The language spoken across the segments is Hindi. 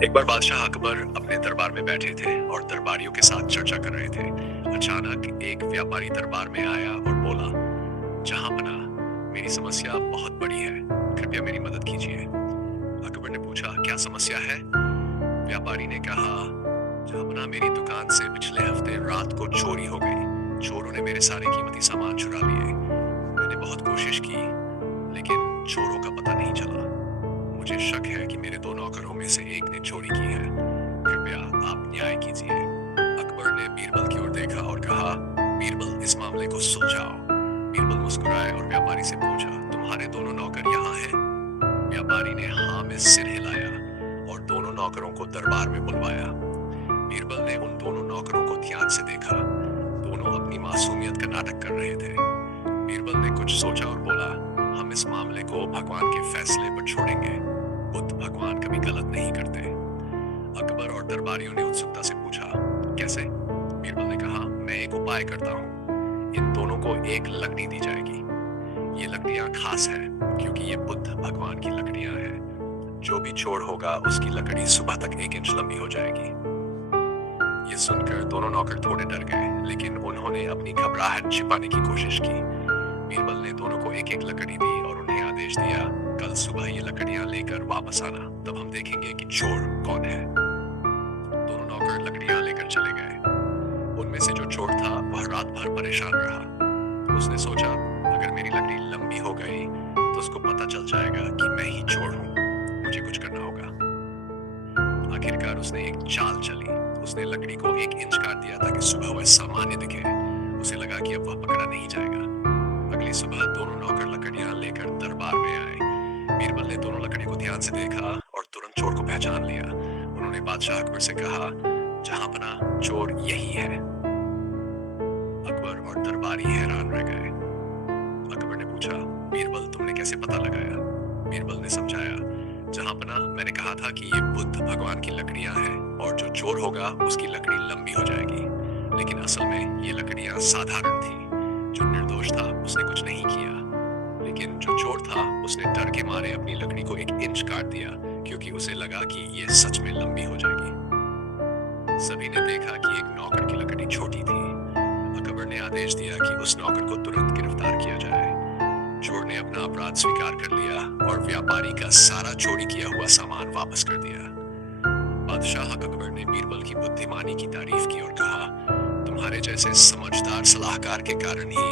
एक बार बादशाह अकबर अपने दरबार में बैठे थे और दरबारियों के साथ चर्चा कर रहे थे। अचानक एक व्यापारी दरबार में आया और बोला, जहांपना, मेरी समस्या बहुत बड़ी है, कृपया मेरी मदद कीजिए। अकबर ने पूछा, क्या समस्या है? व्यापारी ने कहा, जहांपना, मेरी दुकान से पिछले हफ्ते रात को चोरी हो गई। चोरों ने मेरे सारे कीमती सामान चुरा लिए। मैंने बहुत कोशिश की, लेकिन चोरों का पता नहीं चला। मुझे शक है कि मेरे दो नौकरों में से एक ने चोरी की है। कृपया आप न्याय कीजिए। अकबर ने बीरबल की ओर देखा और कहा, बीरबल, इस मामले को सुलझाओ। बीरबल मुस्कुराए और व्यापारी से पूछा, तुम्हारे दोनों नौकर यहाँ हैं? व्यापारी ने हाँ में सिर हिलाया और दोनों नौकरों को दरबार में बुलवाया। बीरबल ने उन दोनों नौकरों को ध्यान से देखा। दोनों अपनी मासूमियत का नाटक कर रहे थे। बीरबल ने कुछ सोचा और बोला, हम इस मामले को भगवान के फैसले पर छोड़ेंगे। बुद्ध भगवान कभी गलत नहीं करते। अकबर और दरबारियों ने उत्सुकता से पूछा, कैसे? बीरबल ने कहा, मैं एक उपाय करता हूँ। इन दोनों को एक लकड़ी दी जाएगी। ये लकड़ियां खास हैं क्योंकि ये बुद्ध भगवान की लकड़ियां हैं। जो भी चोर होगा उसकी लकड़ी सुबह तक 1 इंच लंबी हो जाएगी। ये सुनकर दोनों नौकर थोड़े डर गए, लेकिन उन्होंने अपनी घबराहट छिपाने की कोशिश की। बीरबल ने दोनों को एक एक लकड़ी दी और उन्हें आदेश दिया, कल सुबह ये लकड़ियां लेकर वापस आना, तब हम देखेंगे कि चोर कौन है। दोनों नौकर लकड़ियां लेकर चले गए। उनमें से जो चोर था वह रात भर परेशान रहा। उसने सोचा, अगर मेरी लकड़ी लंबी हो गई तो उसको पता चल जाएगा कि मैं ही चोर हूँ। मुझे कुछ करना होगा। आखिरकार उसने एक चाल चली। उसने लकड़ी को 1 इंच काट दिया ताकि सुबह वह सामान्य दिखे। उसे लगा कि अब वह पकड़ा नहीं जाएगा। अगली सुबह दोनों नौकर लकड़ियां लेकर दरबार में आए। बीरबल ने दोनों लकड़ी को ध्यान से देखा और तुरंत चोर को पहचान लिया। उन्होंने बादशाह अकबर से कहा, जहांपना, चोर यही है। अकबर और दरबारी हैरान रह गए। अकबर ने पूछा, बीरबल, तुमने कैसे पता लगाया? बीरबल ने समझाया, जहांपना, मैंने कहा था कि ये बुद्ध भगवान की लकड़ियां हैं और जो चोर होगा उसकी लकड़ी लंबी हो जाएगी। लेकिन असल में ये लकड़ियां साधारण थी। जो निर्दोष था उसने कुछ नहीं किया, लेकिन जो चोर था उसने डर के मारे अपनी लकड़ी को 1 इंच काट दिया क्योंकि उसे लगा कि ये सच में लंबी हो जाएगी। सभी ने देखा कि एक नौकर की लकड़ी छोटी थी। अकबर ने आदेश दिया कि उस नौकर को तुरंत गिरफ्तार किया जाए। चोर ने अपना अपराध स्वीकार कर लिया और व्यापारी का सारा चोरी किया हुआ सामान वापस कर दिया। बादशाह अकबर ने बीरबल की बुद्धिमानी की तारीफ की और कहा, तुम्हारे जैसे समझदार सलाहकार के कारण ही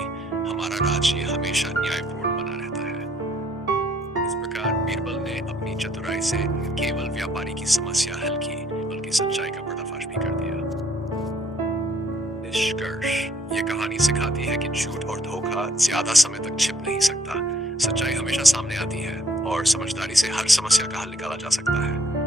हमारा राज्य हमेशा न्यायपूर्ण बना रहता है। इस प्रकार बीरबल ने अपनी चतुराई से न केवल व्यापारी की समस्या हल की, बल्कि सच्चाई का पर्दाफाश भी कर दिया। निष्कर्ष, ये कहानी सिखाती है कि झूठ और धोखा ज्यादा समय तक छिप नहीं सकता। सच्चाई हमेशा सामने आती है और समझदारी से हर समस्या का हल निकाला जा सकता है।